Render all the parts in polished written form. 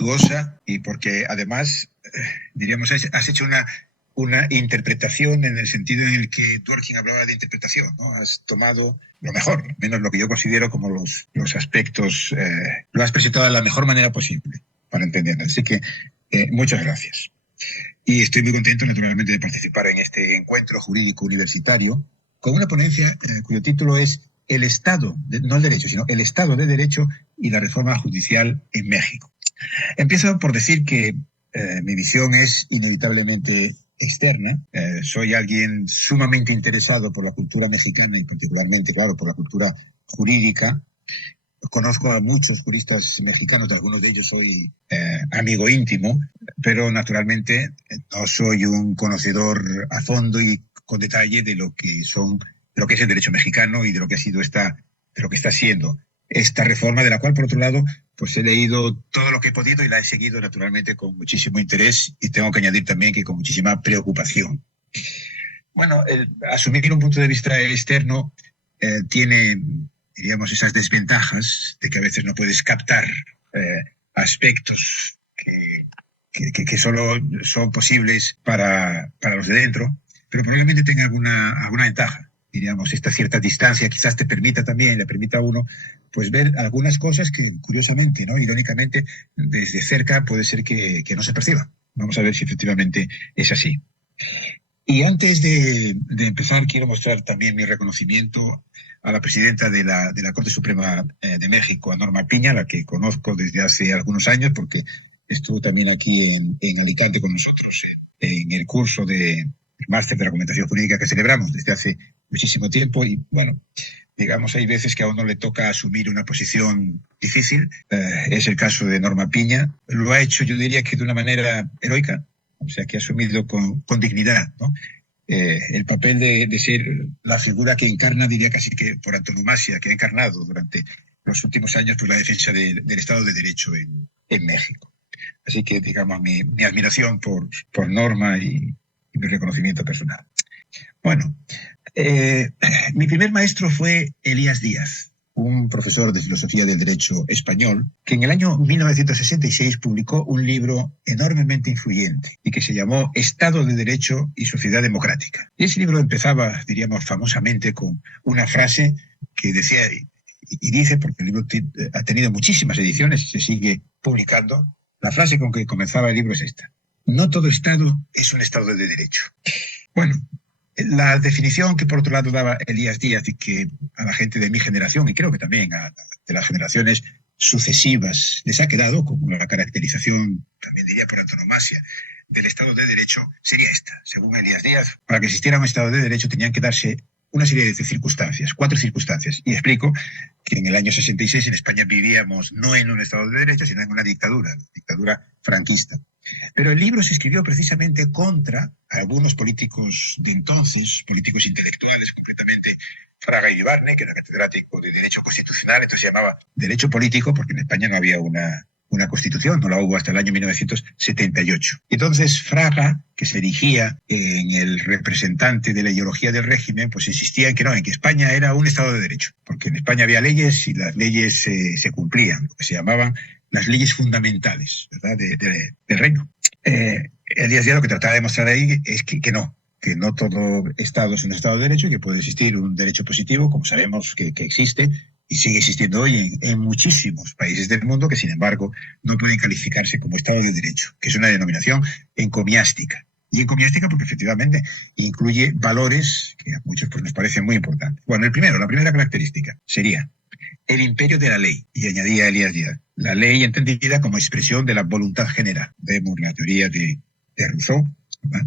respetuosa y porque además, diríamos, has hecho una interpretación en el sentido en el que Dworkin hablaba de interpretación, ¿no? Has tomado lo mejor, menos lo que yo considero como los aspectos, lo has presentado de la mejor manera posible para entenderlo. Así que muchas gracias. Y estoy muy contento, naturalmente, de participar en este encuentro jurídico universitario con una ponencia cuyo título es El Estado, no el derecho, sino el Estado de Derecho y la reforma judicial en México. Empiezo por decir que mi visión es inevitablemente externa. Soy alguien sumamente interesado por la cultura mexicana y particularmente, claro, por la cultura jurídica. Conozco a muchos juristas mexicanos, de algunos de ellos soy amigo íntimo, pero naturalmente no soy un conocedor a fondo y con detalle de lo que es el derecho mexicano y de lo que ha sido de lo que está siendo esta reforma, de la cual, por otro lado, pues he leído todo lo que he podido y la he seguido naturalmente con muchísimo interés y tengo que añadir también que con muchísima preocupación. Bueno, asumir un punto de vista externo tiene, diríamos, esas desventajas de que a veces no puedes captar aspectos que solo son posibles para los de dentro, pero probablemente tenga alguna ventaja. Diríamos, esta cierta distancia quizás le permita a uno pues ver algunas cosas que, curiosamente, ¿no? Irónicamente, desde cerca puede ser que no se perciban. Vamos a ver si efectivamente es así. Y antes de empezar, quiero mostrar también mi reconocimiento a la presidenta de la Corte Suprema de México, a Norma Piña, la que conozco desde hace algunos años, porque estuvo también aquí en Alicante con nosotros, en el curso del máster de argumentación jurídica que celebramos desde hace muchísimo tiempo. Y bueno, digamos, hay veces que a uno le toca asumir una posición difícil. Es el caso de Norma Piña. Lo ha hecho, yo diría que de una manera heroica, o sea, que ha asumido con dignidad, ¿no? El papel de ser la figura que encarna, diría casi que por antonomasia, que ha encarnado durante los últimos años pues, la defensa del Estado de Derecho en México. Así que, digamos, mi admiración por Norma y mi reconocimiento personal. Bueno, mi primer maestro fue Elías Díaz, un profesor de filosofía del derecho español, que en el año 1966 publicó un libro enormemente influyente y que se llamó Estado de Derecho y Sociedad Democrática. Y ese libro empezaba, diríamos, famosamente con una frase que decía, y dice, porque el libro ha tenido muchísimas ediciones y se sigue publicando, la frase con que comenzaba el libro es esta: no todo Estado es un Estado de Derecho. Bueno, la definición que por otro lado daba Elías Díaz y que a la gente de mi generación y creo que también de las generaciones sucesivas les ha quedado como la caracterización, también diría por antonomasia, del Estado de Derecho sería esta. Según Elías Díaz, para que existiera un Estado de Derecho tenían que darse una serie de circunstancias, 4 circunstancias. Y explico que en el año 66 en España vivíamos no en un Estado de Derecho, sino en una dictadura franquista. Pero el libro se escribió precisamente contra algunos políticos de entonces, políticos intelectuales, concretamente Fraga y Ibarne, que era catedrático de Derecho Constitucional, entonces se llamaba Derecho Político, porque en España no había una constitución, no la hubo hasta el año 1978. Entonces Fraga, que se erigía en el representante de la ideología del régimen, pues insistía en que España era un Estado de Derecho, porque en España había leyes y las leyes se cumplían, lo que se llamaban las leyes fundamentales, ¿verdad?, del reino. Elías Díaz lo que trataba de mostrar ahí es que no todo Estado es un Estado de Derecho y que puede existir un derecho positivo, como sabemos que existe y sigue existiendo hoy en muchísimos países del mundo, que sin embargo no pueden calificarse como Estado de Derecho, que es una denominación encomiástica. Y encomiástica porque efectivamente incluye valores que a muchos pues, nos parecen muy importantes. Bueno, la primera característica sería el imperio de la ley, y añadía Elías Díaz, la ley entendida como expresión de la voluntad general. Vemos la teoría de Rousseau, ¿verdad?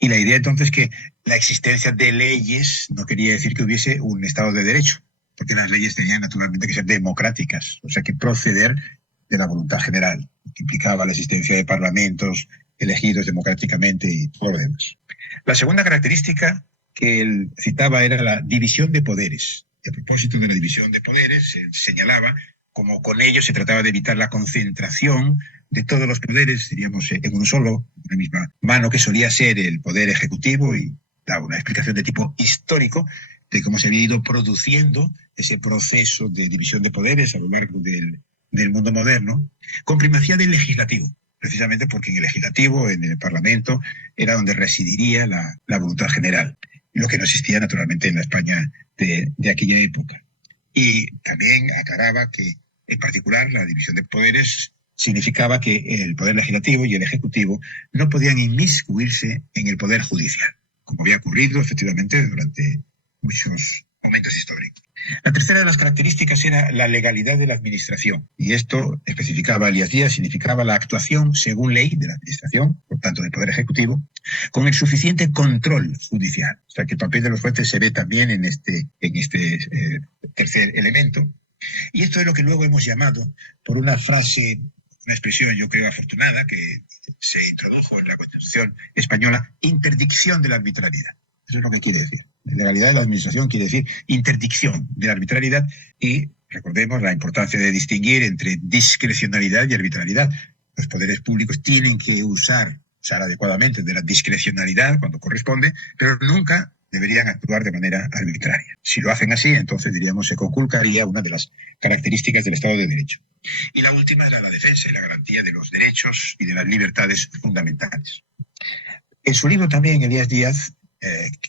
Y la idea entonces que la existencia de leyes no quería decir que hubiese un Estado de Derecho, porque las leyes tenían naturalmente que ser democráticas, o sea que proceder de la voluntad general, que implicaba la existencia de parlamentos elegidos democráticamente y todo lo demás. La segunda característica que él citaba era la división de poderes. Y a propósito de la división de poderes, se señalaba como con ello se trataba de evitar la concentración de todos los poderes, diríamos, en uno solo, en la misma mano, que solía ser el poder ejecutivo, y daba una explicación de tipo histórico de cómo se había ido produciendo ese proceso de división de poderes a lo largo del del mundo moderno, con primacía del legislativo, precisamente porque en el legislativo, en el Parlamento, era donde residiría la voluntad general, lo que no existía naturalmente en la España de aquella época. Y también aclaraba que, en particular, la división de poderes significaba que el poder legislativo y el ejecutivo no podían inmiscuirse en el poder judicial, como había ocurrido efectivamente durante muchos momentos históricos. La tercera de las características era la legalidad de la administración, y esto especificaba Elías Díaz, significaba la actuación según ley de la administración, por tanto del Poder Ejecutivo, con el suficiente control judicial. O sea que el papel de los jueces se ve también en este tercer elemento. Y esto es lo que luego hemos llamado, por una frase, una expresión yo creo afortunada, que se introdujo en la Constitución española, interdicción de la arbitrariedad. Eso es lo que quiere decir. Legalidad de la administración quiere decir interdicción de la arbitrariedad, y recordemos la importancia de distinguir entre discrecionalidad y arbitrariedad. Los poderes públicos tienen que usar adecuadamente de la discrecionalidad cuando corresponde, pero nunca deberían actuar de manera arbitraria. Si lo hacen así, entonces diríamos se conculcaría una de las características del Estado de Derecho. Y la última era la defensa y la garantía de los derechos y de las libertades fundamentales. En su libro también, Elías Díaz,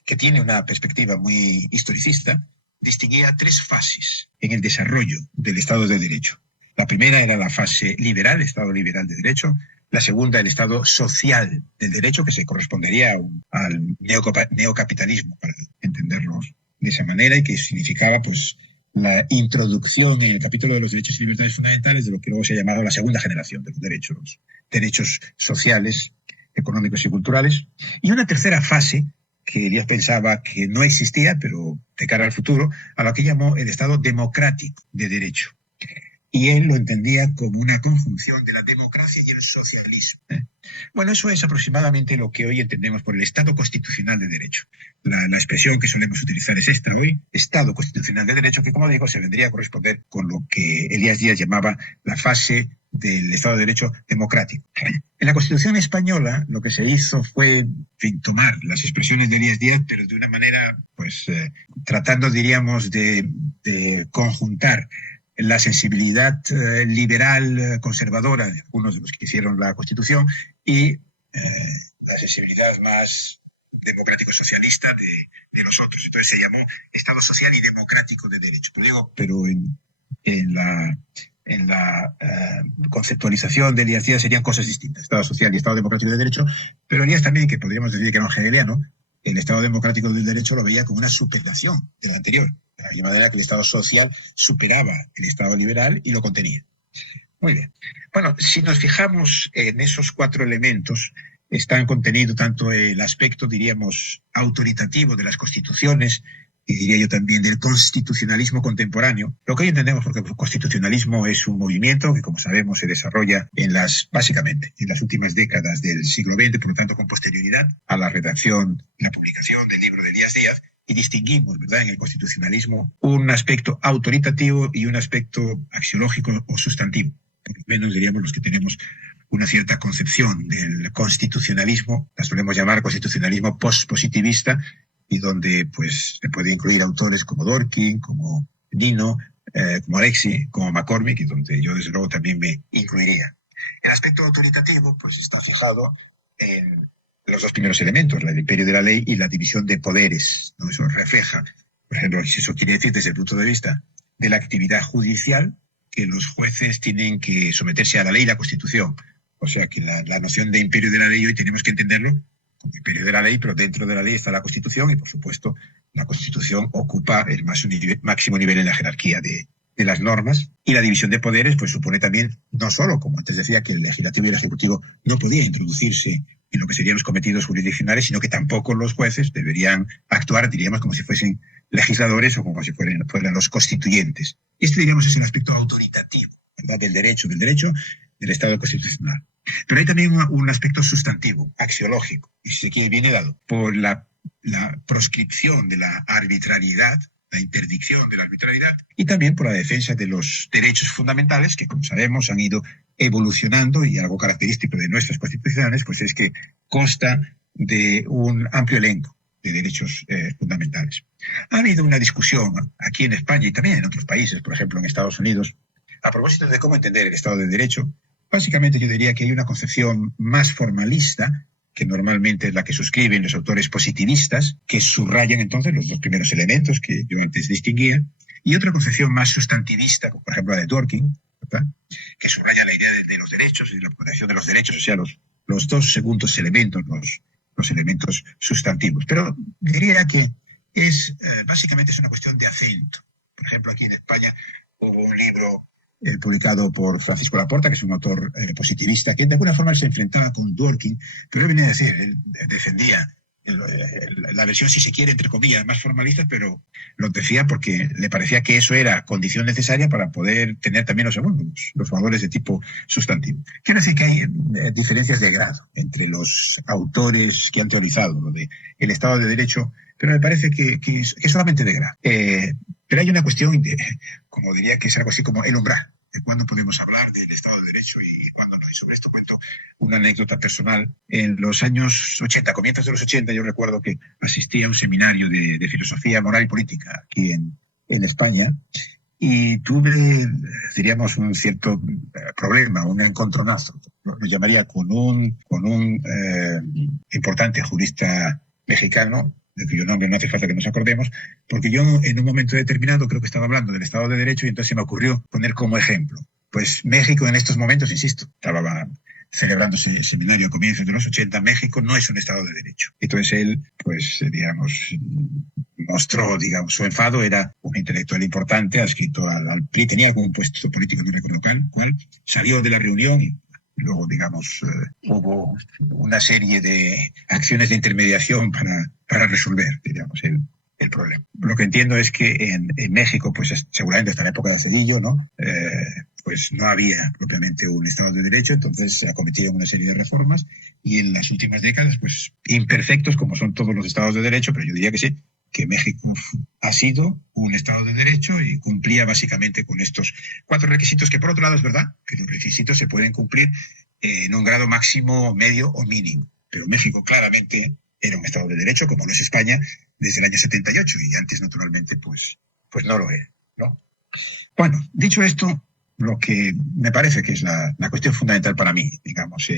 que tiene una perspectiva muy historicista, distinguía tres fases en el desarrollo del Estado de Derecho. La primera era la fase liberal, Estado liberal de derecho. La segunda, el Estado social del derecho, que se correspondería al neocapitalismo, para entendernos de esa manera, y que significaba pues la introducción en el capítulo de los derechos y libertades fundamentales de lo que luego se ha llamado la segunda generación de los derechos sociales, económicos y culturales. Y una tercera fase que Elías pensaba que no existía, pero de cara al futuro, a lo que llamó el Estado democrático de derecho. Y él lo entendía como una conjunción de la democracia y el socialismo. Bueno, eso es aproximadamente lo que hoy entendemos por el Estado constitucional de derecho. La expresión que solemos utilizar es esta hoy, Estado constitucional de derecho, que como digo, se vendría a corresponder con lo que Elías Díaz llamaba la fase del Estado de Derecho democrático. En la Constitución española lo que se hizo fue, en fin, tomar las expresiones de Elías Díaz, pero de una manera, pues, tratando, diríamos, de conjuntar la sensibilidad liberal conservadora de algunos de los que hicieron la Constitución y la sensibilidad más democrático-socialista de los otros. Entonces se llamó Estado Social y Democrático de Derecho. Pero en la conceptualización de Elías Díaz serían cosas distintas, Estado Social y Estado Democrático de Derecho, pero Elías también, que podríamos decir que era un hegeliano, el Estado Democrático del Derecho lo veía como una superación del anterior, de manera que el Estado social superaba el Estado liberal y lo contenía. Muy bien. Bueno, si nos fijamos en esos cuatro elementos, están contenido tanto el aspecto, diríamos, autoritativo de las constituciones, y diría yo también del constitucionalismo contemporáneo. Lo que hoy entendemos, porque el constitucionalismo es un movimiento que, como sabemos, se desarrolla básicamente en las últimas décadas del siglo XX, por lo tanto, con posterioridad a la redacción y la publicación del libro de Elías Díaz, y distinguimos, ¿verdad?, en el constitucionalismo un aspecto autoritativo y un aspecto axiológico o sustantivo. Por lo menos diríamos los que tenemos una cierta concepción del constitucionalismo, la solemos llamar constitucionalismo postpositivista, y donde pues se puede incluir autores como Dworkin, como Nino, como Alexi, como McCormick, y donde yo desde luego también me incluiría. El aspecto autoritativo pues está fijado en los dos primeros elementos, el imperio de la ley y la división de poderes, ¿no? Eso refleja, por ejemplo, si eso quiere decir desde el punto de vista de la actividad judicial, que los jueces tienen que someterse a la ley y la Constitución. O sea que la noción de imperio de la ley hoy tenemos que entenderlo como imperio de la ley, pero dentro de la ley está la Constitución, y por supuesto la Constitución ocupa el máximo nivel en la jerarquía de las normas, y la división de poderes pues supone también, no solo, como antes decía, que el legislativo y el ejecutivo no podía introducirse en lo que serían los cometidos jurisdiccionales, sino que tampoco los jueces deberían actuar, diríamos, como si fuesen legisladores o como si fueran los constituyentes. Este, diríamos, es el aspecto autoritativo, ¿verdad?, del derecho del Estado constitucional. Pero hay también un aspecto sustantivo, axiológico, y si se quiere viene dado por la proscripción de la arbitrariedad, la interdicción de la arbitrariedad, y también por la defensa de los derechos fundamentales, que como sabemos han ido evolucionando, y algo característico de nuestras constituciones pues es que consta de un amplio elenco de derechos fundamentales. Ha habido una discusión aquí en España y también en otros países, por ejemplo en Estados Unidos, A propósito de cómo entender el Estado de Derecho, básicamente yo diría que hay una concepción más formalista, que normalmente es la que suscriben los autores positivistas, que subrayan entonces los dos primeros elementos que yo antes distinguía, y otra concepción más sustantivista, como por ejemplo la de Dworkin, ¿verdad?, que subraya la idea de los derechos y de la protección de los derechos, o sea, los dos segundos elementos, los elementos sustantivos. Pero diría que básicamente es una cuestión de acento. Por ejemplo, aquí en España hubo un libro publicado por Francisco Laporta, que es un autor positivista, que de alguna forma se enfrentaba con Dworkin, pero él venía a decir, él defendía la versión, si se quiere, entre comillas, más formalista, pero lo decía porque le parecía que eso era condición necesaria para poder tener también los valores de tipo sustantivo. Quiere decir que hay diferencias de grado entre los autores que han teorizado lo de el Estado de Derecho, pero me parece que es solamente de grado. Pero hay una cuestión, como diría, que es algo así como el umbral, de cuándo podemos hablar del Estado de Derecho y cuándo no. Y sobre esto cuento una anécdota personal. En los años 80, comienzos de los 80, yo recuerdo que asistí a un seminario de filosofía moral y política aquí en España, y tuve, diríamos, un cierto problema, un encontronazo, lo llamaría, con un importante jurista mexicano, de cuyo nombre no hace falta que nos acordemos, porque yo en un momento determinado creo que estaba hablando del Estado de Derecho y entonces se me ocurrió poner como ejemplo, pues México en estos momentos, insisto, estaba celebrándose el seminario a comienzos de los 80, México no es un Estado de Derecho. Entonces él, pues, digamos, mostró, digamos, su enfado. Era un intelectual importante, adscrito al PRI, tenía algún puesto político, no recuerdo cuál, salió de la reunión y luego, digamos, hubo una serie de acciones de intermediación para resolver, digamos, el problema. Lo que entiendo es que en México, pues seguramente hasta la época de Cedillo, ¿no?, pues no había propiamente un Estado de Derecho, entonces se acometieron una serie de reformas y en las últimas décadas, pues imperfectos como son todos los Estados de Derecho, pero yo diría que sí, que México ha sido un Estado de Derecho y cumplía básicamente con estos 4 requisitos, que por otro lado es verdad que los requisitos se pueden cumplir en un grado máximo, medio o mínimo, pero México claramente era un Estado de Derecho, como lo es España desde el año 78, y antes naturalmente pues no lo era, ¿no? Bueno, dicho esto, lo que me parece que es la cuestión fundamental para mí, digamos,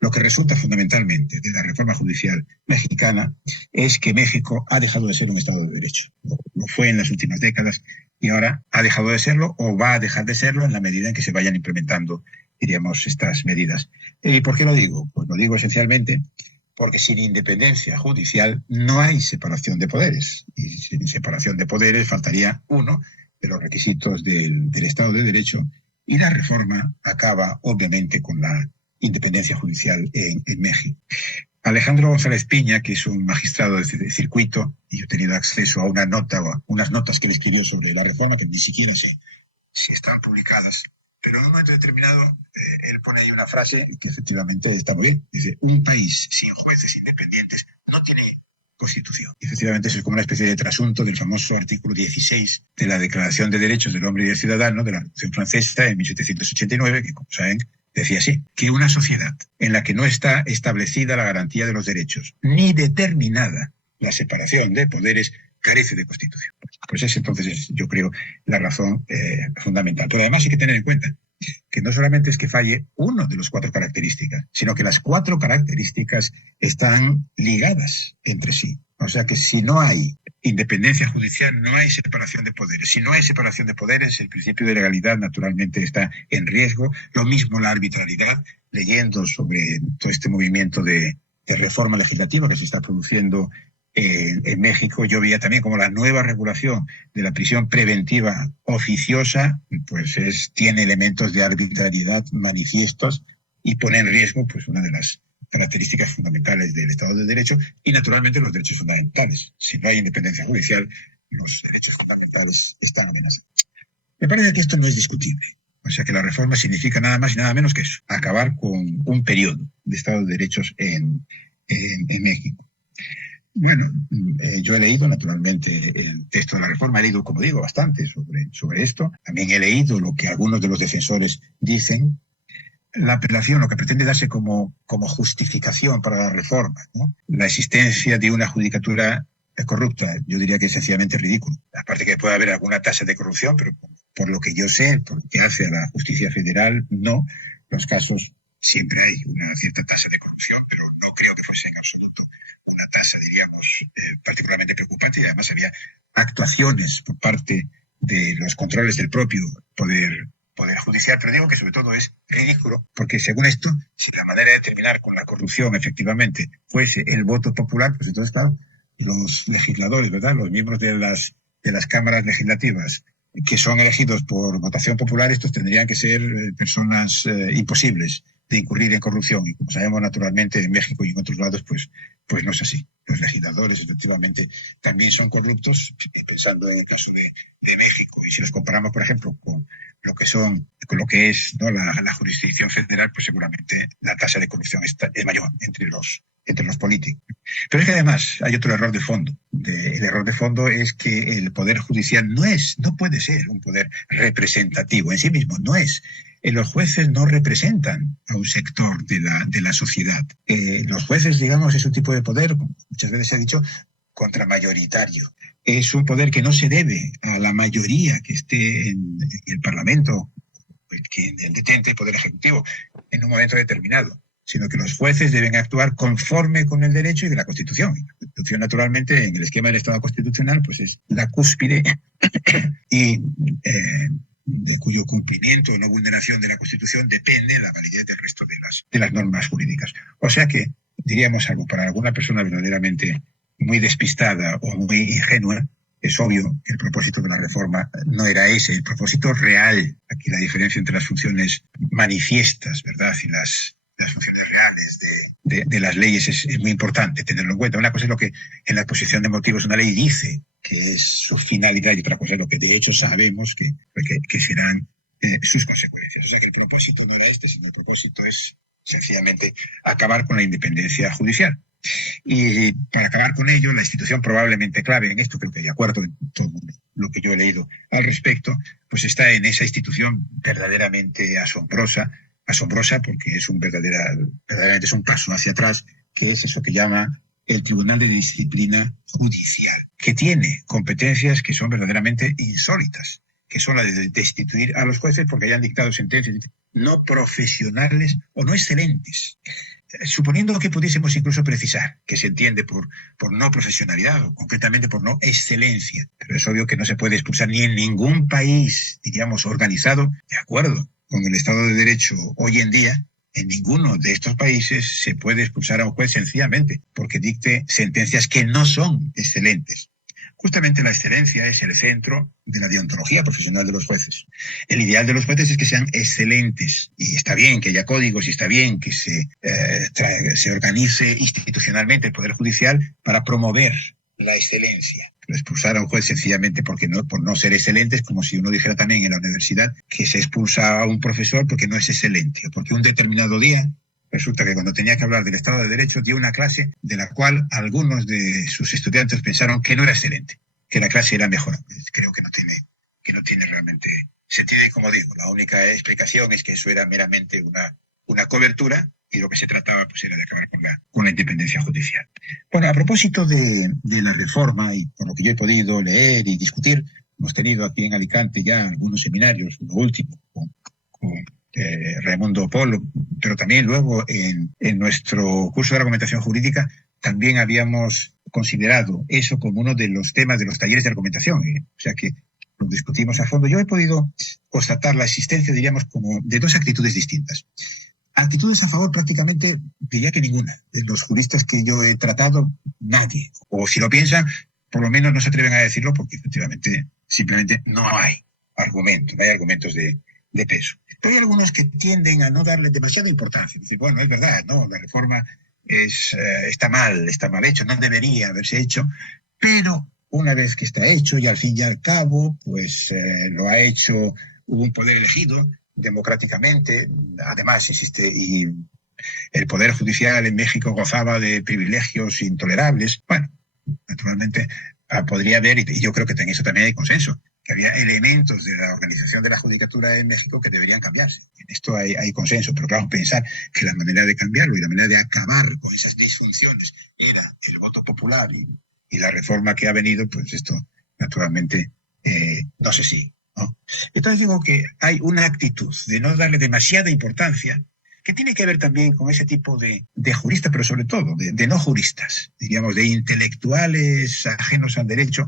lo que resulta fundamentalmente de la reforma judicial mexicana es que México ha dejado de ser un Estado de Derecho. Lo fue en las últimas décadas y ahora ha dejado de serlo o va a dejar de serlo en la medida en que se vayan implementando, diríamos, estas medidas. ¿Y por qué lo digo? Pues lo digo esencialmente porque sin independencia judicial no hay separación de poderes. Y sin separación de poderes faltaría uno de los requisitos del Estado de Derecho, y la reforma acaba, obviamente, con la independencia judicial en México. Alejandro González Piña, que es un magistrado de circuito, y yo he tenido acceso a una nota o a unas notas que él escribió sobre la reforma, que ni siquiera sé si están publicadas, pero en un momento determinado él pone ahí una frase que efectivamente está muy bien. Dice: un país sin jueces independientes no tiene Constitución. Y efectivamente eso es como una especie de trasunto del famoso artículo 16 de la Declaración de Derechos del Hombre y del Ciudadano de la Revolución Francesa en 1789, que, como saben, decía así: que una sociedad en la que no está establecida la garantía de los derechos ni determinada la separación de poderes carece de Constitución. Pues ese entonces es, yo creo, la razón fundamental. Pero además hay que tener en cuenta que no solamente es que falle uno de los 4 características, sino que las 4 características están ligadas entre sí. O sea que si no hay independencia judicial, no hay separación de poderes. Si no hay separación de poderes, el principio de legalidad naturalmente está en riesgo. Lo mismo la arbitrariedad. Leyendo sobre todo este movimiento de reforma legislativa que se está produciendo en México, yo veía también como la nueva regulación de la prisión preventiva oficiosa pues tiene elementos de arbitrariedad manifiestos y pone en riesgo pues una de las características fundamentales del Estado de Derecho y naturalmente los derechos fundamentales. Si no hay independencia judicial, los derechos fundamentales están amenazados. Me parece que esto no es discutible. O sea que la reforma significa nada más y nada menos que eso: acabar con un periodo de Estado de Derechos en México. Bueno, yo he leído naturalmente el texto de la reforma, he leído, como digo, bastante sobre esto. También he leído lo que algunos de los defensores dicen. La apelación, lo que pretende darse como justificación para la reforma, ¿no?, la existencia de una judicatura corrupta, yo diría que es sencillamente ridículo. Aparte que puede haber alguna tasa de corrupción, pero por lo que yo sé, por lo que hace a la justicia federal, no. Los casos siempre hay una cierta tasa de corrupción, pero no creo que fuese en absoluto una tasa, diríamos, particularmente preocupante, y además había actuaciones por parte de los controles del propio poder judicial, pero digo que sobre todo es ridículo, porque según esto, si la manera de terminar con la corrupción efectivamente fuese el voto popular, pues entonces, claro, los legisladores, ¿verdad?, los miembros de las cámaras legislativas que son elegidos por votación popular, estos tendrían que ser personas imposibles de incurrir en corrupción. Y como sabemos, naturalmente, en México y en otros lados, pues no es así. Los legisladores, efectivamente, también son corruptos, pensando en el caso de México. Y si los comparamos, por ejemplo, con lo que es, ¿no?, la jurisdicción federal, pues seguramente la tasa de corrupción es mayor entre los políticos. Pero es que además hay otro error de fondo. El error de fondo es que el Poder Judicial no puede ser un poder representativo en sí mismo, no es. Los jueces no representan a un sector de la sociedad. Los jueces, digamos, es un tipo de poder, como muchas veces se ha dicho, contramayoritario. Es un poder que no se debe a la mayoría que esté en el Parlamento, el detente el Poder Ejecutivo, en un momento determinado, sino que los jueces deben actuar conforme con el derecho y de la Constitución. Y la Constitución, naturalmente, en el esquema del Estado constitucional, pues es la cúspide y de cuyo cumplimiento o no vulneración de la Constitución depende la validez del resto de las normas jurídicas. O sea que, diríamos algo, para alguna persona verdaderamente muy despistada o muy ingenua, es obvio que el propósito de la reforma no era ese, el propósito real. Aquí la diferencia entre las funciones manifiestas, ¿verdad?, y las funciones reales de las leyes es muy importante tenerlo en cuenta. Una cosa es lo que en la exposición de motivos una ley dice que es su finalidad, y otra cosa es lo que de hecho sabemos que serán sus consecuencias. O sea que el propósito no era este, sino el propósito es sencillamente acabar con la independencia judicial. Y para acabar con ello, la institución probablemente clave en esto, creo que de acuerdo en todo lo que yo he leído al respecto, pues está en esa institución verdaderamente asombrosa porque es verdaderamente es un paso hacia atrás, que es eso que llama el Tribunal de Disciplina Judicial, que tiene competencias que son verdaderamente insólitas, que son la de destituir a los jueces porque hayan dictado sentencias no profesionales o no excelentes. Suponiendo que pudiésemos incluso precisar que se entiende por no profesionalidad o concretamente por no excelencia, pero es obvio que no se puede expulsar ni en ningún país, diríamos, organizado, de acuerdo con el Estado de Derecho hoy en día. En ninguno de estos países se puede expulsar a un juez sencillamente porque dicte sentencias que no son excelentes. Justamente la excelencia es el centro de la deontología profesional de los jueces. El ideal de los jueces es que sean excelentes. Y está bien que haya códigos y está bien que se organice institucionalmente el Poder Judicial para promover la excelencia. Pero expulsar a un juez sencillamente por no ser excelente es como si uno dijera también en la universidad que se expulsa a un profesor porque no es excelente o porque un determinado día resulta que cuando tenía que hablar del Estado de Derecho dio una clase de la cual algunos de sus estudiantes pensaron que no era excelente, que la clase era mejor. Creo que no tiene realmente sentido y, como digo, la única explicación es que eso era meramente una cobertura y lo que se trataba pues era de acabar con la independencia judicial. Bueno, a propósito de la reforma y por lo que yo he podido leer y discutir, hemos tenido aquí en Alicante ya algunos seminarios, lo último con Raimundo Polo, pero también luego en nuestro curso de argumentación jurídica también habíamos considerado eso como uno de los temas de los talleres de argumentación, o sea que lo discutimos a fondo. Yo he podido constatar la existencia, diríamos, como de dos actitudes distintas. Actitudes a favor prácticamente diría que ninguna. De los juristas que yo he tratado, nadie. O si lo piensan, por lo menos no se atreven a decirlo porque efectivamente simplemente no hay argumentos de peso. Pero hay algunos que tienden a no darle demasiada importancia. Dicen, bueno, es verdad, no, la reforma está mal hecho, no debería haberse hecho, pero una vez que está hecho y al fin y al cabo, pues lo ha hecho un poder elegido democráticamente. Además existe y el Poder Judicial en México gozaba de privilegios intolerables. Bueno, naturalmente podría haber, y yo creo que en eso también hay consenso, que había elementos de la organización de la judicatura en México que deberían cambiarse. En esto hay consenso, pero claro, pensar que la manera de cambiarlo y la manera de acabar con esas disfunciones era el voto popular y Y la reforma que ha venido, pues esto, naturalmente, no sé si, ¿no? Entonces digo que hay una actitud de no darle demasiada importancia, que tiene que ver también con ese tipo de juristas, pero sobre todo de no juristas, diríamos, de intelectuales ajenos al derecho,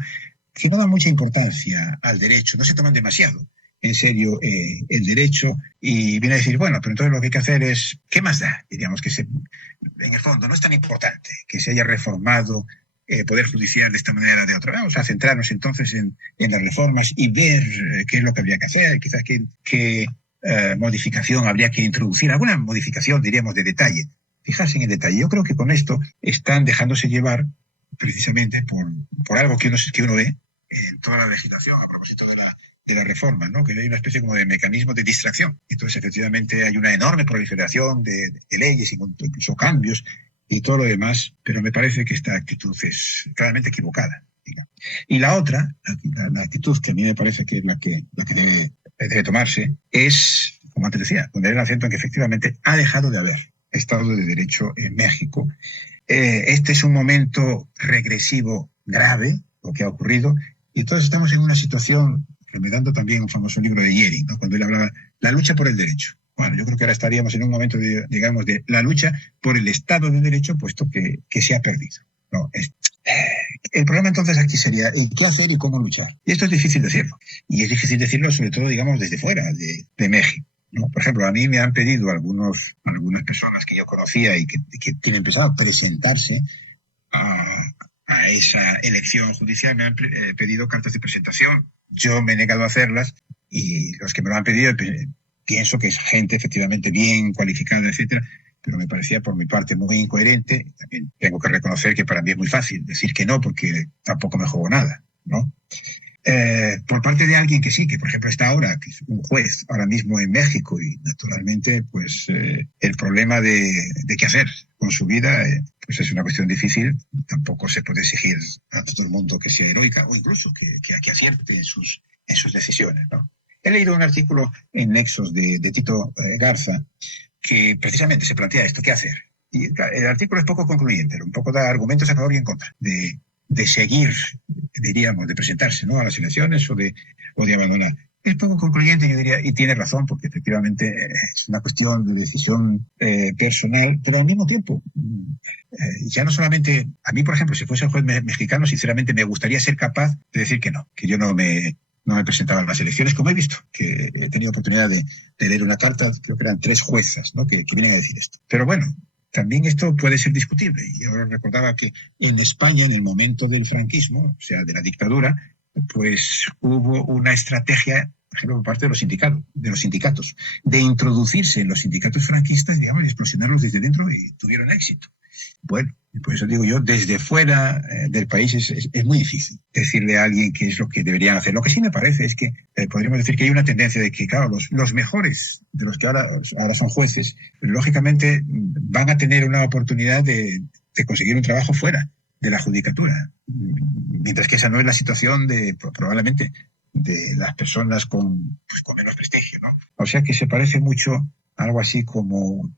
que no dan mucha importancia al derecho, no se toman demasiado en serio el derecho y viene a decir, bueno, pero entonces lo que hay que hacer es, ¿qué más da? Diríamos que en el fondo no es tan importante que se haya reformado el Poder Judicial de esta manera o de otra. Vamos a centrarnos entonces en las reformas y ver qué es lo que habría que hacer, quizás qué modificación habría que introducir, alguna modificación, diríamos, de detalle. Fijarse en el detalle. Yo creo que con esto están dejándose llevar precisamente por algo que uno ve en toda la legislación a propósito de la reforma, ¿no? Que hay una especie como de mecanismo de distracción. Entonces, efectivamente, hay una enorme proliferación de leyes, incluso cambios y todo lo demás, pero me parece que esta actitud es claramente equivocada. Digamos. Y la otra, la actitud que a mí me parece que es la que debe tomarse, es, como antes decía, poner el acento en que efectivamente ha dejado de haber Estado de Derecho en México. Este es un momento regresivo grave, lo que ha ocurrido, y todos estamos en una situación, remedando también un famoso libro de Yering, ¿no? Cuando él hablaba la lucha por el derecho. Bueno, yo creo que ahora estaríamos en un momento, digamos, de la lucha por el Estado de Derecho, puesto que se ha perdido. No, el problema entonces aquí sería qué hacer y cómo luchar. Y esto es difícil decirlo. Y es difícil decirlo sobre todo, digamos, desde fuera de México, ¿no? Por ejemplo, a mí me han pedido algunas personas que yo conocía y que tienen empezado a presentarse a esa elección judicial, me han pedido cartas de presentación. Yo me he negado a hacerlas y los que me lo han pedido pienso que es gente efectivamente bien cualificada, etcétera, pero me parecía por mi parte muy incoherente. También tengo que reconocer que para mí es muy fácil decir que no, porque tampoco me juego nada, ¿no? Por parte de alguien que sí, que por ejemplo está ahora, que es un juez ahora mismo en México y naturalmente pues el problema de qué hacer con su vida pues es una cuestión difícil. Tampoco se puede exigir a todo el mundo que sea heroica o incluso que acierte en sus decisiones, ¿no? He leído un artículo en Nexos de Tito Garza que precisamente se plantea esto, ¿qué hacer? Y el artículo es poco concluyente, un poco da argumentos a favor y en contra de seguir, diríamos, de presentarse, ¿no?, a las elecciones o de abandonar. Es poco concluyente, yo diría, y tiene razón, porque efectivamente es una cuestión de decisión personal, pero al mismo tiempo, ya no solamente, a mí, por ejemplo, si fuese el juez mexicano, sinceramente me gustaría ser capaz de decir que no, que yo no me presentaba a las elecciones, como he visto, que he tenido oportunidad de leer una carta, creo que eran 3 juezas, ¿no?, que vienen a decir esto. Pero bueno, también esto puede ser discutible. Y ahora recordaba que en España, en el momento del franquismo, o sea, de la dictadura, pues hubo una estrategia, por ejemplo, por parte de los sindicatos, de introducirse en los sindicatos franquistas, digamos, y explosionarlos desde dentro, y tuvieron éxito. Bueno, por eso digo yo, desde fuera del país es muy difícil decirle a alguien qué es lo que deberían hacer. Lo que sí me parece es que podríamos decir que hay una tendencia de que, claro, los mejores de los que ahora son jueces, lógicamente van a tener una oportunidad de conseguir un trabajo fuera de la judicatura, mientras que esa no es la situación probablemente de las personas con menos prestigio, ¿no? O sea que se parece mucho a algo así como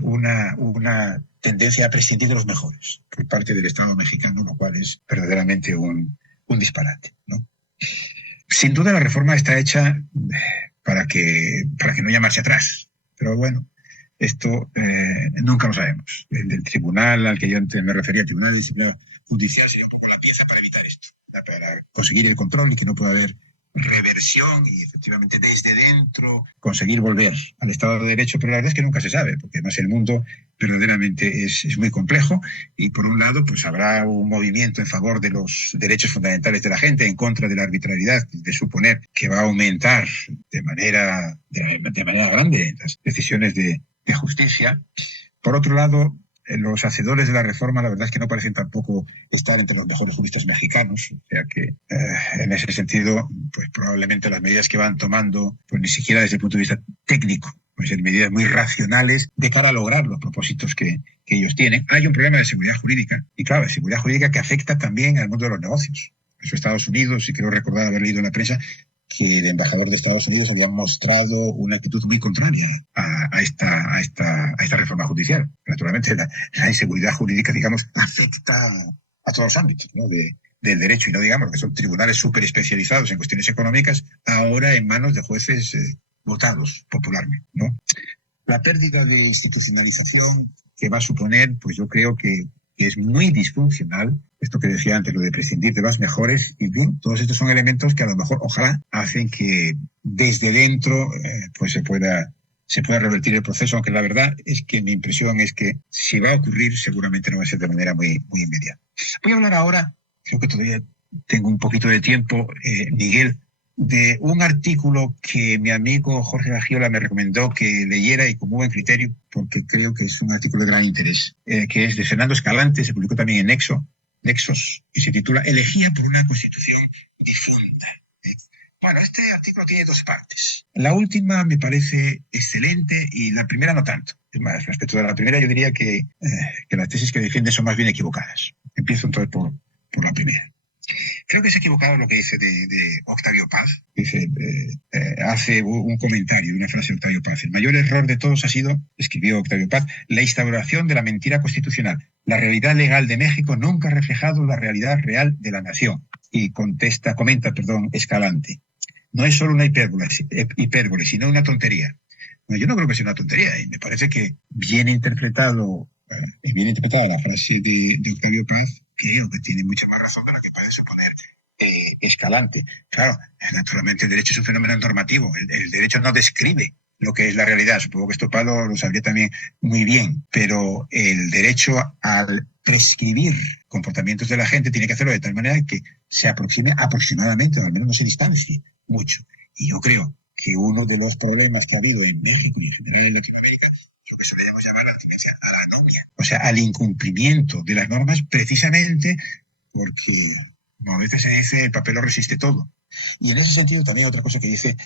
una tendencia a prescindir de los mejores por parte del Estado mexicano, lo cual es verdaderamente un disparate, ¿no? Sin duda la reforma está hecha para que no haya marcha atrás, pero bueno, esto nunca lo sabemos. El tribunal al que yo antes me refería, el Tribunal de Disciplina Judicial, sería un poco la pieza para evitar esto, para conseguir el control y que no pueda haber reversión y efectivamente desde dentro conseguir volver al Estado de Derecho, pero la verdad es que nunca se sabe, porque además el mundo verdaderamente es muy complejo y por un lado pues habrá un movimiento en favor de los derechos fundamentales de la gente, en contra de la arbitrariedad, de suponer que va a aumentar de manera grande las decisiones de justicia. Por otro lado, los hacedores de la reforma, la verdad es que no parecen tampoco estar entre los mejores juristas mexicanos, o sea que en ese sentido, pues probablemente las medidas que van tomando, pues ni siquiera desde el punto de vista técnico, pues en medidas muy racionales de cara a lograr los propósitos que ellos tienen. Hay un problema de seguridad jurídica, y claro, de seguridad jurídica que afecta también al mundo de los negocios. Eso Estados Unidos, y creo recordar haber leído en la prensa, que el embajador de Estados Unidos había mostrado una actitud muy contraria a esta reforma judicial. Naturalmente, la inseguridad jurídica, digamos, afecta a todos los ámbitos, ¿no? Del derecho, y no digamos que son tribunales súper especializados en cuestiones económicas, ahora en manos de jueces votados popularmente, ¿no? La pérdida de institucionalización que va a suponer, pues yo creo que es muy disfuncional. Esto que decía antes, lo de prescindir de los mejores, y bien, todos estos son elementos que a lo mejor, ojalá, hacen que desde dentro pues se pueda revertir el proceso, aunque la verdad es que mi impresión es que si va a ocurrir, seguramente no va a ser de manera muy, muy inmediata. Voy a hablar ahora, creo que todavía tengo un poquito de tiempo, Miguel, de un artículo que mi amigo Jorge Gagiola me recomendó que leyera y con muy buen criterio, porque creo que es un artículo de gran interés, que es de Fernando Escalante, se publicó también en Nexos, y se titula Elegía por una Constitución difunda. Bueno, este artículo tiene dos partes. La última me parece excelente y la primera no tanto. Es más, respecto a la primera, yo diría que las tesis que defiende son más bien equivocadas. Empiezo entonces por la primera. Creo que es equivocado lo que dice de Octavio Paz. Dice, hace un comentario, una frase de Octavio Paz. El mayor error de todos ha sido, escribió Octavio Paz, la instauración de la mentira constitucional. La realidad legal de México nunca ha reflejado la realidad real de la nación. Y comenta, Escalante. No es solo una hipérbole, sino una tontería. No, yo no creo que sea una tontería, y me parece que bien interpretada la frase de Octavio Paz, creo que tiene mucha más razón de la que puede suponer Escalante. Claro, naturalmente el derecho es un fenómeno normativo, el derecho no describe lo que es la realidad. Supongo que esto Pablo lo sabría también muy bien, pero el derecho al prescribir comportamientos de la gente tiene que hacerlo de tal manera que se aproxime aproximadamente, o al menos no se distancie mucho. Y yo creo que uno de los problemas que ha habido en México y en general en Latinoamérica, lo que solemos llamar la tendencia a la anomia, o sea, al incumplimiento de las normas, precisamente porque, como a veces se dice, el papel lo resiste todo. Y en ese sentido también otra cosa que dice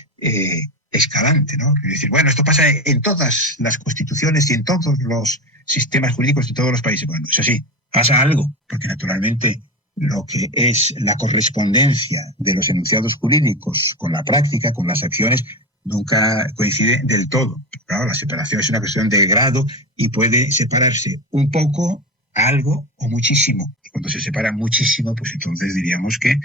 Escalante, ¿no? Es decir, bueno, esto pasa en todas las constituciones y en todos los sistemas jurídicos de todos los países. Bueno, eso sí, pasa algo, porque naturalmente lo que es la correspondencia de los enunciados jurídicos con la práctica, con las acciones, nunca coincide del todo. Claro, la separación es una cuestión de grado y puede separarse un poco, algo o muchísimo. Y cuando se separa muchísimo, pues entonces diríamos que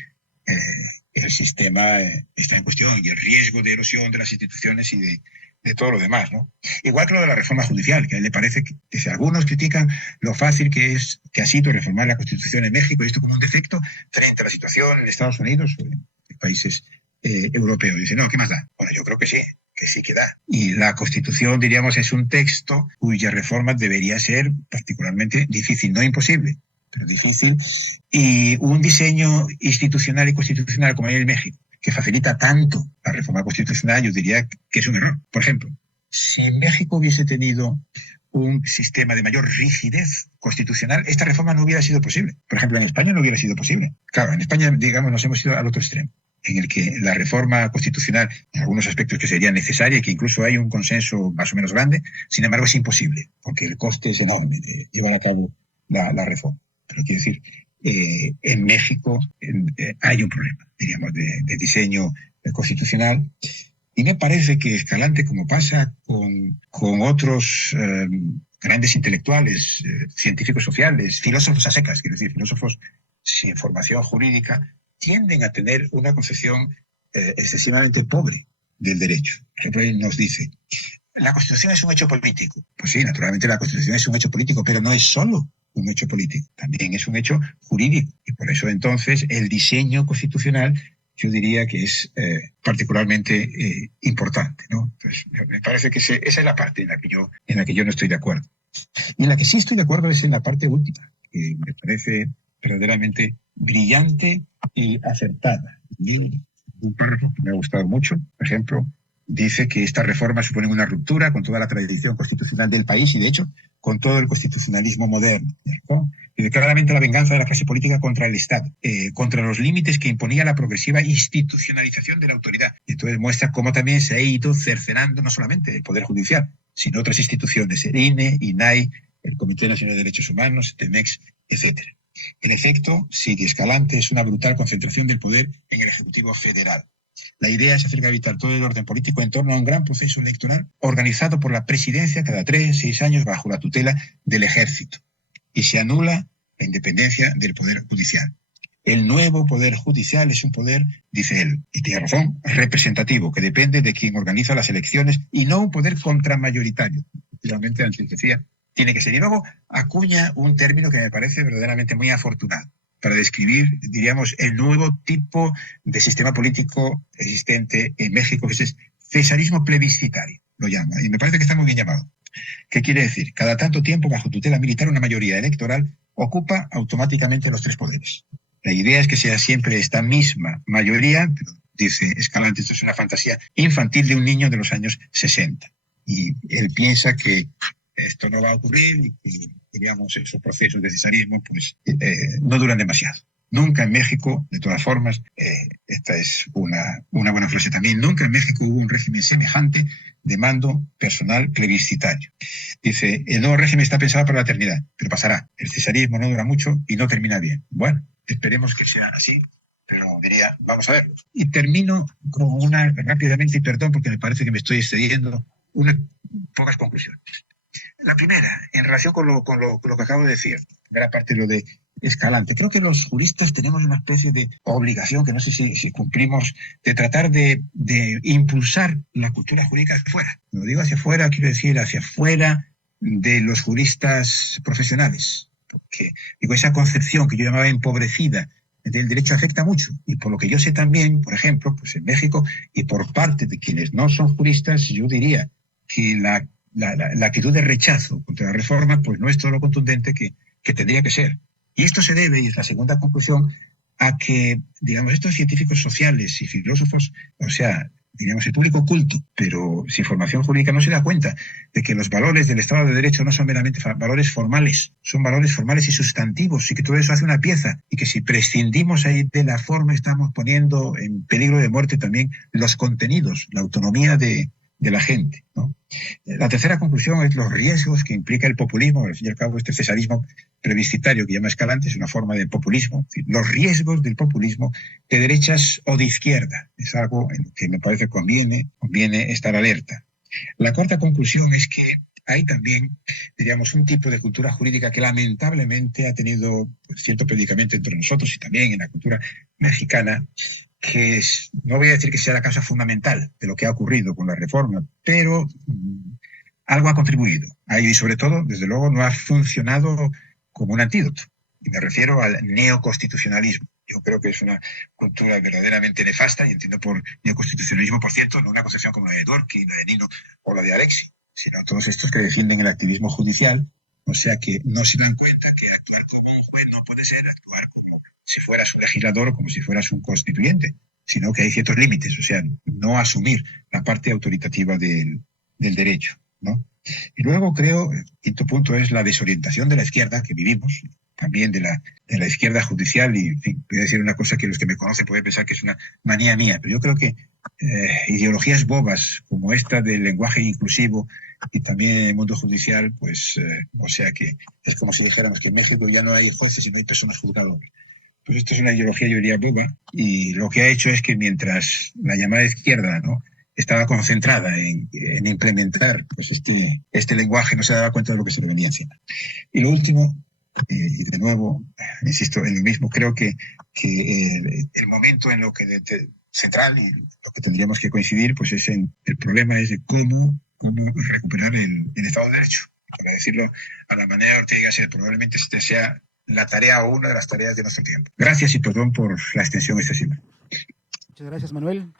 el sistema está en cuestión y el riesgo de erosión de las instituciones y de todo lo demás, ¿no? Igual que lo de la reforma judicial, que a él le parece que algunos critican lo fácil que ha sido reformar la Constitución en México, y esto como un defecto frente a la situación en Estados Unidos o en países europeos. Dice, no, ¿qué más da? Bueno, yo creo que sí que da. Y la Constitución, diríamos, es un texto cuya reforma debería ser particularmente difícil, no imposible, pero difícil, y un diseño institucional y constitucional como hay en México, que facilita tanto la reforma constitucional, yo diría que es un error. Por ejemplo, si México hubiese tenido un sistema de mayor rigidez constitucional, esta reforma no hubiera sido posible. Por ejemplo, en España no hubiera sido posible. Claro, en España, digamos, nos hemos ido al otro extremo, en el que la reforma constitucional, en algunos aspectos que sería necesaria y que incluso hay un consenso más o menos grande, sin embargo es imposible, porque el coste es enorme de llevar a cabo la reforma. Pero quiero decir, en México hay un problema, diríamos, de diseño constitucional, y me parece que Escalante, como pasa con otros grandes intelectuales, científicos sociales, filósofos a secas, quiero decir, filósofos sin formación jurídica, tienden a tener una concepción excesivamente pobre del derecho. Por ejemplo, él nos dice, la Constitución es un hecho político. Pues sí, naturalmente la Constitución es un hecho político, pero no es solo un hecho político, también es un hecho jurídico. Y por eso entonces el diseño constitucional yo diría que es particularmente importante, ¿no? Entonces, me parece que esa es la parte en la que yo no estoy de acuerdo. Y en la que sí estoy de acuerdo es en la parte última, que me parece verdaderamente brillante y acertada. Y un párrafo que me ha gustado mucho, por ejemplo, dice que estas reformas suponen una ruptura con toda la tradición constitucional del país y, de hecho, con todo el constitucionalismo moderno. ¿No? Y claramente la venganza de la clase política contra el Estado, contra los límites que imponía la progresiva institucionalización de la autoridad. Y entonces muestra cómo también se ha ido cercenando no solamente el Poder Judicial, sino otras instituciones, el INE, INAI, el Comité Nacional de Derechos Humanos, TEMEX, etc. El efecto, sigue Escalante, es una brutal concentración del poder en el Ejecutivo Federal. La idea es hacer gravitar todo el orden político en torno a un gran proceso electoral organizado por la presidencia cada 3-6 años bajo la tutela del ejército. Y se anula la independencia del Poder Judicial. El nuevo Poder Judicial es un poder, dice él, y tiene razón, representativo, que depende de quien organiza las elecciones y no un poder contramayoritario. Finalmente, antes decía, tiene que ser. Y luego acuña un término que me parece verdaderamente muy afortunado para describir, diríamos, el nuevo tipo de sistema político existente en México, que es cesarismo plebiscitario, lo llama, y me parece que está muy bien llamado. ¿Qué quiere decir? Cada tanto tiempo, bajo tutela militar, una mayoría electoral ocupa automáticamente los tres poderes. La idea es que sea siempre esta misma mayoría, pero dice Escalante, esto es una fantasía infantil de un niño de los años 60. Y él piensa que esto no va a ocurrir y digamos, esos procesos de cesarismo pues, no duran demasiado. Nunca en México, de todas formas, esta es una buena frase también, nunca en México hubo un régimen semejante de mando personal plebiscitario. Dice, el nuevo régimen está pensado para la eternidad, pero pasará. El cesarismo no dura mucho y no termina bien. Bueno, esperemos que sea así, pero diría, vamos a verlo. Y termino con rápidamente, y perdón porque me parece que me estoy excediendo, unas pocas conclusiones. La primera, en relación con lo que acabo de decir, primera parte de lo de Escalante. Creo que los juristas tenemos una especie de obligación, que no sé si cumplimos, de tratar de impulsar la cultura jurídica hacia afuera. Lo digo hacia afuera, quiero decir hacia afuera de los juristas profesionales. Porque digo, esa concepción que yo llamaba empobrecida del derecho afecta mucho. Y por lo que yo sé también, por ejemplo, pues en México, y por parte de quienes no son juristas, yo diría que la actitud de rechazo contra la reforma pues no es todo lo contundente que tendría que ser. Y esto se debe, y es la segunda conclusión, a que, digamos, estos científicos sociales y filósofos, o sea, diríamos, el público culto, pero sin formación jurídica no se da cuenta de que los valores del Estado de Derecho no son meramente valores formales, son valores formales y sustantivos, y que todo eso hace una pieza, y que si prescindimos ahí de la forma estamos poniendo en peligro de muerte también los contenidos, la autonomía de la gente, ¿no? La tercera conclusión es los riesgos que implica el populismo. Al fin y al cabo, este cesarismo plebiscitario que llama Escalante es una forma de populismo. Es decir, los riesgos del populismo de derechas o de izquierda es algo en lo que me parece conviene estar alerta. La cuarta conclusión es que hay también, diríamos, un tipo de cultura jurídica que lamentablemente ha tenido cierto predicamento entre nosotros y también en la cultura mexicana, que no voy a decir que sea la causa fundamental de lo que ha ocurrido con la reforma, pero algo ha contribuido. Y sobre todo, desde luego, no ha funcionado como un antídoto. Y me refiero al neoconstitucionalismo. Yo creo que es una cultura verdaderamente nefasta, y entiendo por neoconstitucionalismo, por cierto, no una concepción como la de Dworkin, la de Nino o la de Alexi, sino todos estos que defienden el activismo judicial, o sea que no se dan cuenta que actuar como un juez no puede ser actuar como si fueras un legislador o como si fueras un constituyente, sino que hay ciertos límites, o sea, no asumir la parte autoritativa del derecho, ¿no? Y luego creo, el quinto punto es la desorientación de la izquierda que vivimos, también de la izquierda judicial, y en fin, voy a decir una cosa que los que me conocen pueden pensar que es una manía mía, pero yo creo que ideologías bobas como esta del lenguaje inclusivo y también en el mundo judicial, pues, o sea que es como si dijéramos que en México ya no hay jueces y no hay personas juzgadoras. Pues esto es una ideología, yo diría, boba, y lo que ha hecho es que mientras la llamada izquierda, ¿no?, estaba concentrada en implementar pues este lenguaje, no se daba cuenta de lo que se le venía encima. Y lo último, y de nuevo, insisto en lo mismo, creo que el momento en lo que central y lo que tendríamos que coincidir, pues es el problema es de cómo recuperar el Estado de Derecho. Para decirlo a la manera de Ortega y Gasset, probablemente este sea la tarea o una de las tareas de nuestro tiempo. Gracias y perdón por la extensión excesiva. Muchas gracias, Manuel.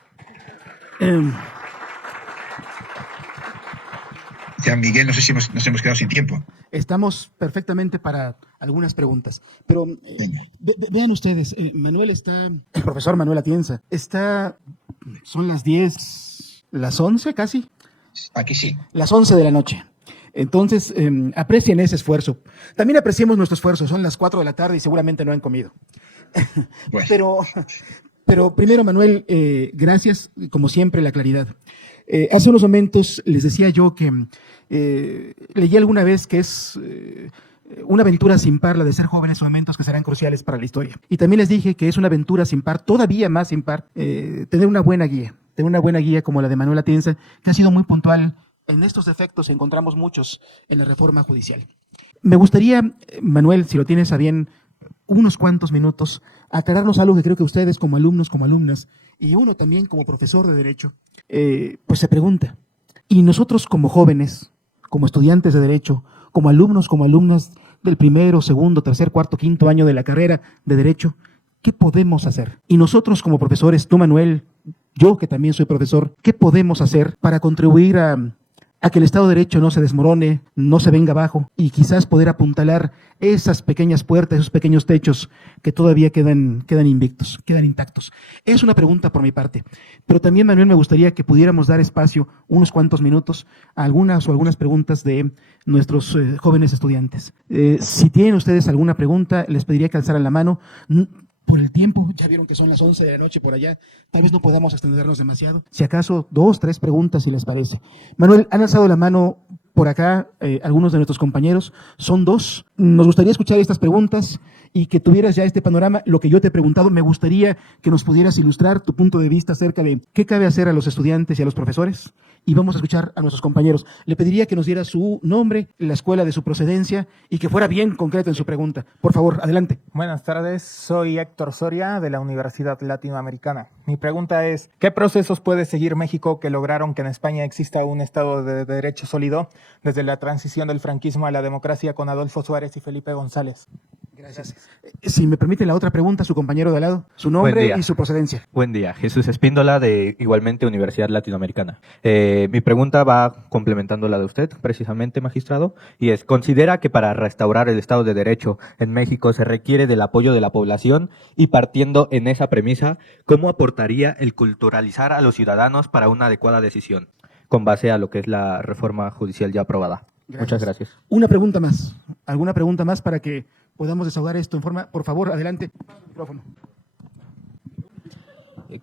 Ya, Miguel, no sé si nos hemos quedado sin tiempo. Estamos perfectamente para algunas preguntas, pero vean ustedes, Manuel el profesor Manuel Atienza, son las 10, las 11 casi. Aquí sí. Las 11 de la noche. Entonces, aprecien ese esfuerzo. También apreciemos nuestro esfuerzo, son las 4 de la tarde y seguramente no han comido. Bueno. Pero primero, Manuel, gracias, como siempre, la claridad. Hace unos momentos les decía yo que leí alguna vez que es una aventura sin par la de ser jóvenes, momentos que serán cruciales para la historia. Y también les dije que es una aventura sin par, todavía más sin par, tener una buena guía como la de Manuel Atienza, que ha sido muy puntual. En estos defectos encontramos muchos en la reforma judicial. Me gustaría, Manuel, si lo tienes a bien, unos cuantos minutos, aclararnos algo que creo que ustedes como alumnos, como alumnas, y uno también como profesor de Derecho, pues se pregunta, ¿y nosotros como jóvenes, como estudiantes de Derecho, como alumnos, como alumnas del primero, segundo, tercer, cuarto, quinto año de la carrera de Derecho, qué podemos hacer? Y nosotros como profesores, tú Manuel, yo que también soy profesor, ¿qué podemos hacer para contribuir a que el Estado de Derecho no se desmorone, no se venga abajo y quizás poder apuntalar esas pequeñas puertas, esos pequeños techos que todavía quedan invictos, quedan intactos? Es una pregunta por mi parte, pero también, Manuel, me gustaría que pudiéramos dar espacio, unos cuantos minutos, a algunas preguntas de nuestros jóvenes estudiantes. Si tienen ustedes alguna pregunta, les pediría que alzaran la mano. Por el tiempo, ya vieron que son las 11 de la noche por allá, tal vez no podamos extendernos demasiado. Si acaso, 2, 3 preguntas, si les parece. Manuel, han alzado la mano por acá algunos de nuestros compañeros, son 2. Nos gustaría escuchar estas preguntas y que tuvieras ya este panorama. Lo que yo te he preguntado, me gustaría que nos pudieras ilustrar tu punto de vista acerca de qué cabe hacer a los estudiantes y a los profesores. Y vamos a escuchar a nuestros compañeros. Le pediría que nos diera su nombre, la escuela de su procedencia y que fuera bien concreto en su pregunta. Por favor, adelante. Buenas tardes, soy Héctor Soria de la Universidad Latinoamericana. Mi pregunta es, ¿qué procesos puede seguir México que lograron que en España exista un Estado de Derecho sólido desde la transición del franquismo a la democracia con Adolfo Suárez y Felipe González? Gracias. Si me permite la otra pregunta, su compañero de al lado, su nombre y su procedencia. Buen día, Jesús Espíndola de igualmente Universidad Latinoamericana. Mi pregunta va complementando la de usted, precisamente, magistrado, y es, ¿considera que para restaurar el Estado de Derecho en México se requiere del apoyo de la población? Y partiendo en esa premisa, ¿cómo aportaría el culturalizar a los ciudadanos para una adecuada decisión, con base a lo que es la reforma judicial ya aprobada? Gracias. Muchas gracias. Una pregunta más. ¿Alguna pregunta más para que podamos desahogar esto en forma? Por favor, adelante. Micrófono.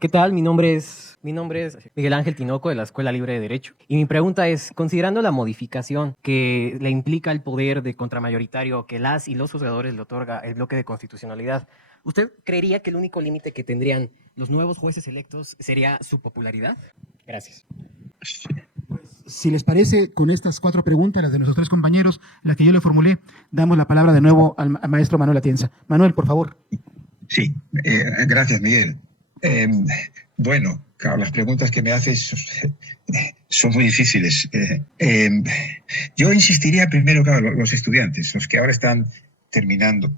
¿Qué tal? Mi nombre es Miguel Ángel Tinoco de la Escuela Libre de Derecho. Y mi pregunta es, considerando la modificación que le implica el poder de contramayoritario que las y los juzgadores le otorga el bloque de constitucionalidad, ¿usted creería que el único límite que tendrían los nuevos jueces electos sería su popularidad? Gracias. Si les parece, con estas 4 preguntas, las de nuestros 3 compañeros, la que yo le formulé, damos la palabra de nuevo al maestro Manuel Atienza. Manuel, por favor. Sí, gracias, Miguel. Bueno, claro, las preguntas que me haces son muy difíciles. Yo insistiría primero, claro, los estudiantes, los que ahora están terminando,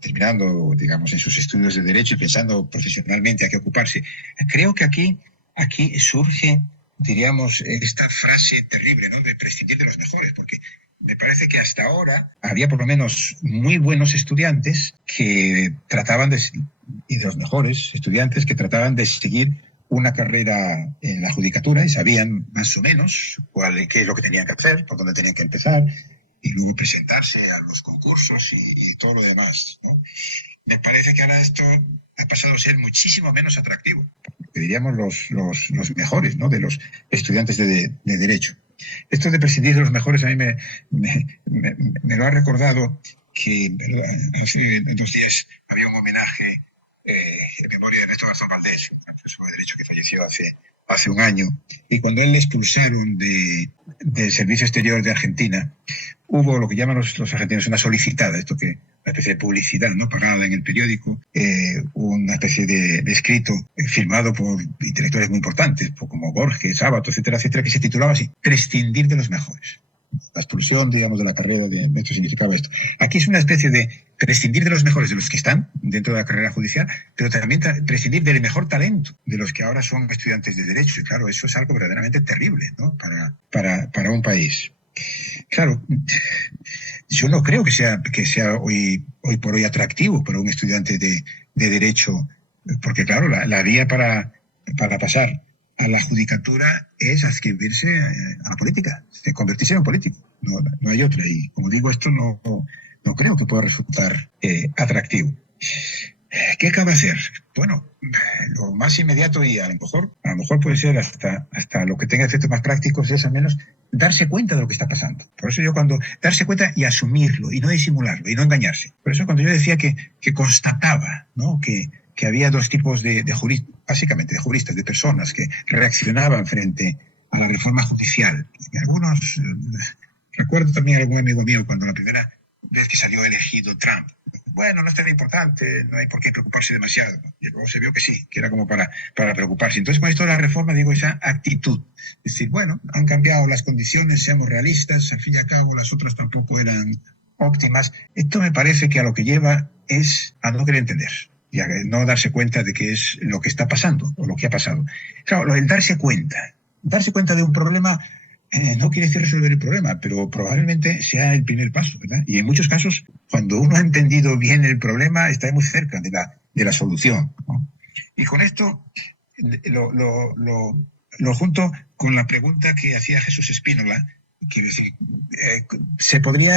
digamos, en sus estudios de Derecho y pensando profesionalmente a qué ocuparse. Creo que aquí surge, diríamos, esta frase terrible, ¿no?, de prescindir de los mejores, porque me parece que hasta ahora había por lo menos muy buenos estudiantes que trataban y de los mejores estudiantes que trataban de seguir una carrera en la judicatura y sabían más o menos qué es lo que tenían que hacer, por dónde tenían que empezar y luego presentarse a los concursos y todo lo demás, ¿no? Me parece que ahora esto ha pasado a ser muchísimo menos atractivo, que diríamos los mejores, ¿no?, de los estudiantes de Derecho. Esto de prescindir de los mejores a mí me lo ha recordado que hace 2 días había un homenaje en memoria de Ernesto Garzón Valdés, un profesor de Derecho que falleció hace un año, y cuando él le expulsaron del Servicio Exterior de Argentina, hubo lo que llaman los argentinos una solicitada, una especie de publicidad, ¿no?, pagada en el periódico, una especie de escrito firmado por intelectuales muy importantes, como Borges, Sábato, etcétera, etcétera, que se titulaba así: prescindir de los mejores. La expulsión, digamos, de la carrera de Derecho significaba esto. Aquí es una especie de prescindir de los mejores, de los que están dentro de la carrera judicial, pero también prescindir del mejor talento de los que ahora son estudiantes de Derecho. Y claro, eso es algo verdaderamente terrible, ¿no?, para un país. Claro, yo no creo que sea hoy por hoy atractivo para un estudiante de Derecho, porque claro, la vía para pasar a la judicatura es adscribirse a la política, convertirse en un político. No hay otra. Y como digo, esto no creo que pueda resultar atractivo. ¿Qué cabe hacer? Bueno, lo más inmediato y a lo mejor puede ser hasta lo que tenga efectos más prácticos es al menos darse cuenta de lo que está pasando. Por eso darse cuenta y asumirlo y no disimularlo y no engañarse. Por eso cuando yo decía que constataba, ¿no?, que había 2 tipos de juristas, básicamente de juristas, de personas que reaccionaban frente a la reforma judicial. Y algunos, recuerdo también a algún amigo mío cuando la primera vez que salió elegido Trump. Bueno, no es tan importante, no hay por qué preocuparse demasiado. Y luego se vio que sí, que era como para preocuparse. Entonces, con esto de la reforma, digo, esa actitud. Es decir, bueno, han cambiado las condiciones, seamos realistas, al fin y al cabo las otras tampoco eran óptimas. Esto me parece que a lo que lleva es a no querer entender y a no darse cuenta de qué es lo que está pasando o lo que ha pasado. Claro, el darse cuenta de un problema no quiere decir resolver el problema, pero probablemente sea el primer paso, ¿verdad? Y en muchos casos, cuando uno ha entendido bien el problema, está muy cerca de la solución, ¿no? Y con esto lo junto con la pregunta que hacía Jesús Espínola, que se podría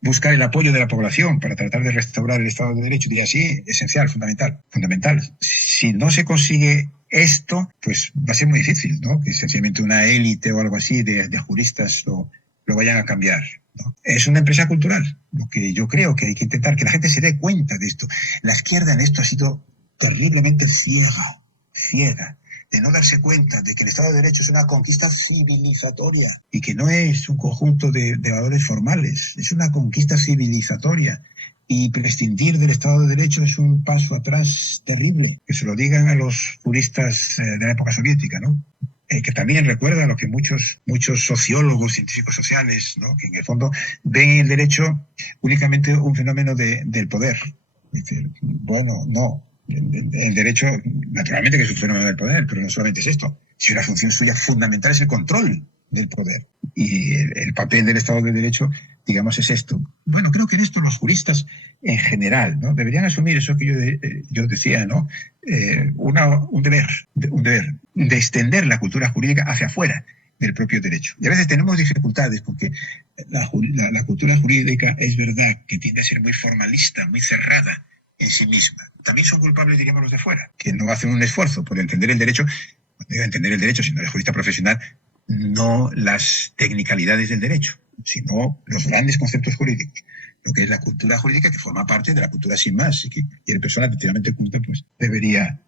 buscar el apoyo de la población para tratar de restaurar el Estado de Derecho. Diría, sí, esencial, fundamental. Si no se consigue esto, pues va a ser muy difícil, ¿no? Que sencillamente una élite o algo así de juristas lo vayan a cambiar, ¿no? Es una empresa cultural, lo que yo creo que hay que intentar que la gente se dé cuenta de esto. La izquierda en esto ha sido terriblemente ciega, de no darse cuenta de que el Estado de Derecho es una conquista civilizatoria y que no es un conjunto de valores formales, es una conquista civilizatoria. Y prescindir del Estado de Derecho es un paso atrás terrible. Que se lo digan a los juristas de la época soviética, ¿no? Que también recuerda lo que muchos sociólogos, científicos sociales, ¿no? Que en el fondo ven el derecho únicamente un fenómeno del poder. Dice, bueno, no. El derecho, naturalmente que es un fenómeno del poder, pero no solamente es esto. Si una función suya fundamental es el control del poder. Y el papel del Estado de Derecho, digamos, es esto. Bueno, creo que en esto los juristas en general, ¿no? Deberían asumir eso que yo decía, ¿no? Un deber de extender la cultura jurídica hacia afuera del propio derecho. Y a veces tenemos dificultades porque la cultura jurídica es verdad que tiende a ser muy formalista, muy cerrada en sí misma. También son culpables, diríamos, los de fuera, que no hacen un esfuerzo por entender el derecho, sino de jurista profesional, no las tecnicalidades del derecho, sino los grandes conceptos jurídicos, lo que es la cultura jurídica, que forma parte de la cultura sin más, y que cualquier persona efectivamente culta pues debería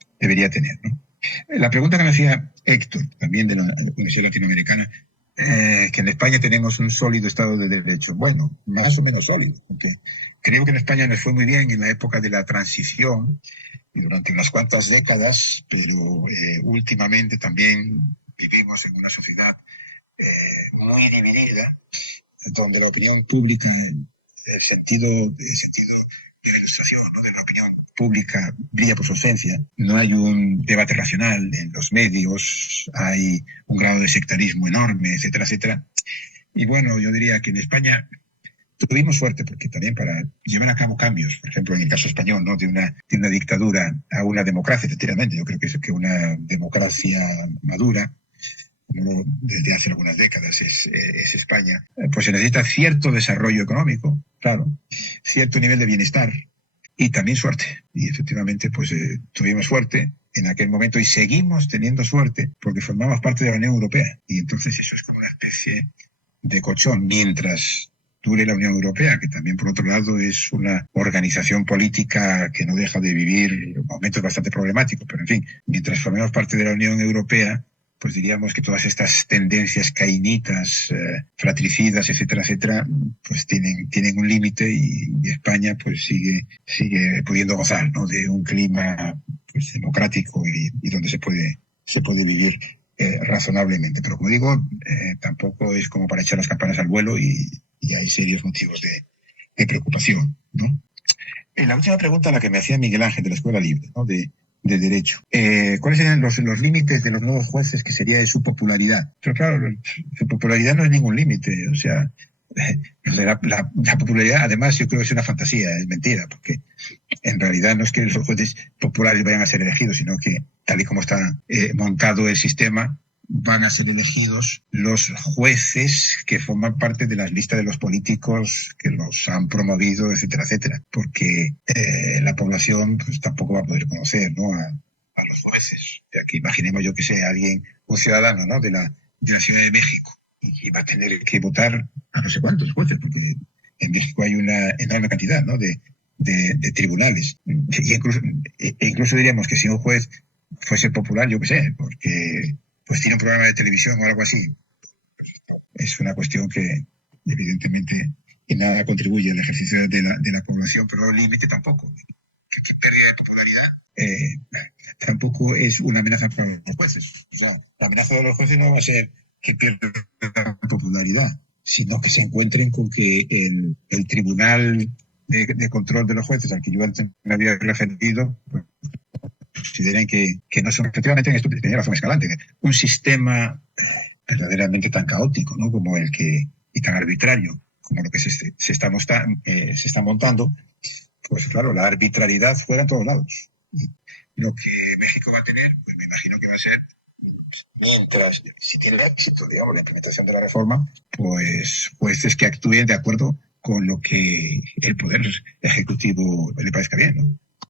tener, ¿no? La pregunta que me hacía Héctor, también de la Universidad Latinoamericana, que en España tenemos un sólido Estado de Derecho. Bueno, más o menos sólido, porque creo que en España nos fue muy bien en la época de la transición y durante unas cuantas décadas, pero últimamente también vivimos en una sociedad muy dividida, donde la opinión pública, el sentido de ilustración, ¿no? De la opinión pública brilla por su ausencia. No hay un debate racional en los medios, hay un grado de sectarismo enorme, etcétera, etcétera. Y bueno, yo diría que en España tuvimos suerte porque también para llevar a cabo cambios, por ejemplo, en el caso español, ¿no? De una dictadura a una democracia, efectivamente, yo creo que una democracia madura, como desde hace algunas décadas es España, pues se necesita cierto desarrollo económico, claro, cierto nivel de bienestar y también suerte. Y efectivamente, pues tuvimos suerte en aquel momento y seguimos teniendo suerte porque formamos parte de la Unión Europea. Y entonces eso es como una especie de colchón mientras dure la Unión Europea, que también por otro lado es una organización política que no deja de vivir momentos bastante problemáticos, pero en fin, mientras formemos parte de la Unión Europea, pues diríamos que todas estas tendencias caínitas, fratricidas, etcétera, etcétera, pues tienen un límite y España pues sigue pudiendo gozar, ¿no? De un clima pues democrático y donde se puede vivir razonablemente. Pero como digo, tampoco es como para echar las campanas al vuelo y hay serios motivos de preocupación, ¿no? La última pregunta, la que me hacía Miguel Ángel de la Escuela Libre, ¿no? De derecho. ¿Cuáles serían los límites de los nuevos jueces, que sería de su popularidad? Pero claro, su popularidad no es ningún límite. O sea, la popularidad, además, yo creo que es una fantasía, es mentira, porque en realidad no es que los jueces populares vayan a ser elegidos, sino que, tal y como está montado el sistema, van a ser elegidos los jueces que forman parte de las listas de los políticos que los han promovido, etcétera, etcétera. Porque la población pues tampoco va a poder conocer, ¿no? a los jueces. O sea, que imaginemos yo que sea un ciudadano, ¿no? de la Ciudad de México y va a tener que votar a no sé cuántos jueces, porque en México hay una enorme cantidad, ¿no? de tribunales. Y incluso diríamos que si un juez fuese popular, yo qué sé, porque pues tiene un programa de televisión o algo así. Es una cuestión que evidentemente y nada contribuye al ejercicio de la población, pero no límite tampoco. Que pérdida de popularidad tampoco es una amenaza para los jueces. O sea, la amenaza de los jueces no va a ser que pierdan popularidad, sino que se encuentren con que el tribunal de control de los jueces al que yo antes me había referido, pues, consideren que no son efectivamente en esto de razón escalante. Un sistema verdaderamente tan caótico, ¿no?, como el que, y tan arbitrario como lo que se está montando, pues claro, la arbitrariedad juega en todos lados. Y lo que México va a tener, pues me imagino que va a ser, mientras, si tiene éxito, digamos, la implementación de la reforma, pues jueces que actúen de acuerdo con lo que el Poder Ejecutivo le parezca bien, ¿no?